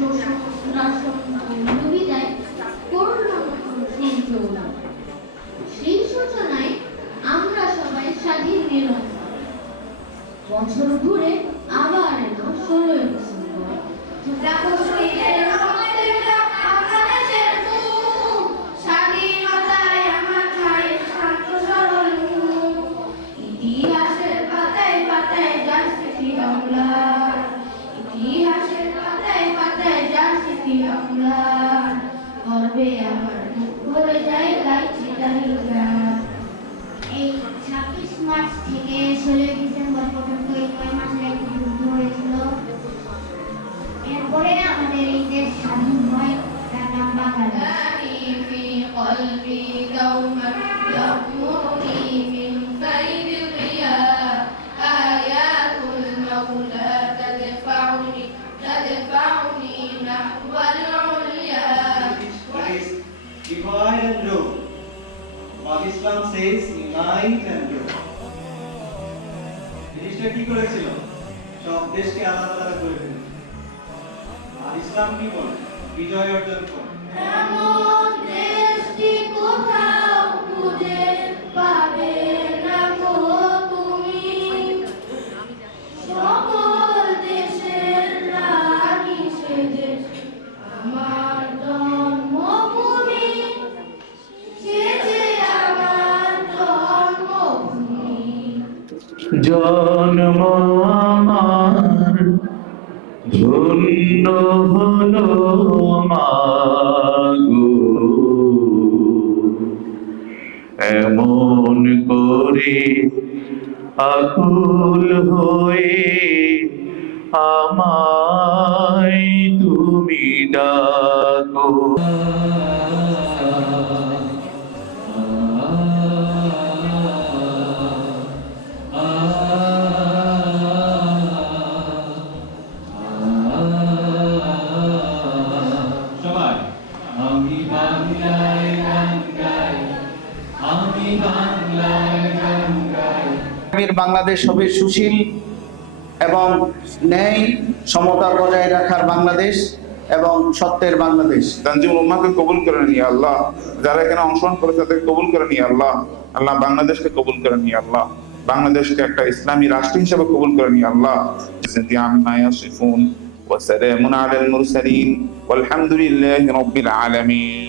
শোষণ শাসন ও বিদায় করুণাময় সূর্য। সেই সূচনায় আমরা সবাই স্বাধীন নিরন্তর। বছর ঘুরে আবার এলো 16ই ডিসেম্বর। ইতিহাসের পাতায় পাতায় যার স্মৃতি অম্লান, ইতিহাসের পাতায় পাতায় যার স্মৃতি অম্লান, গর্বে আমার বুক ভরে যায় গাইছি তারই গান। এই 26 মার্চ থেকে 16 ডিসেম্বর পর্যন্ত এই 9 মাসের একটি যুদ্ধ হয়েছিল। এরপরে আমাদের এই দেশ স্বাধীন হয়, তার নাম Bangladesh. في قلبي دوما يغمرني من بين الرياء آيات المولى تدفعني نحو العليا. That is, divide and rule. But Islam says unite and rule. জিনিসটা কি করেছিল? সব দেশকে আলাদা আলাদা করে ফেলেছিল। আর ইসলাম কি বলে? বিজয় অর্জন করে। এমন দেশটি কোথাও খুঁজে পাবে না গো তুমি, সকল দেশের রানী সেজে আমার জন্মভূমি, সেজে আমার জন্মভূমি। জন্ম আমার ধন্য হলো মাগো, এমন করে আকুল হয়ে আমায় তুমি ডাকো। সবাই আমি বাংলায় গান গাই, আমি বাংলায় গান গাই। আগামীর বাংলাদেশ হবে সুশীল এবং ন্যায় সমতা বজায় রাখার বাংলাদেশ এবং সত্যের বাংলাদেশ। তানজিমুল উম্মাহকে কবুল করে নিয়ে আল্লাহ, যারা এখানে অংশগ্রহণ করে তাদেরকে কবুল করে নিয়ে আল্লাহ, আল্লাহ বাংলাদেশকে কবুল করে নিয়ে আল্লাহ, বাংলাদেশকে একটা ইসলামী রাষ্ট্র হিসেবে কবুল করে নিয়ে আল্লাহ। আম্মা ইয়াসিফুন ওয়া সালামুন আলাল মুরসালিন ওয়ালহামদুলিল্লাহি রাব্বিল আলামিন।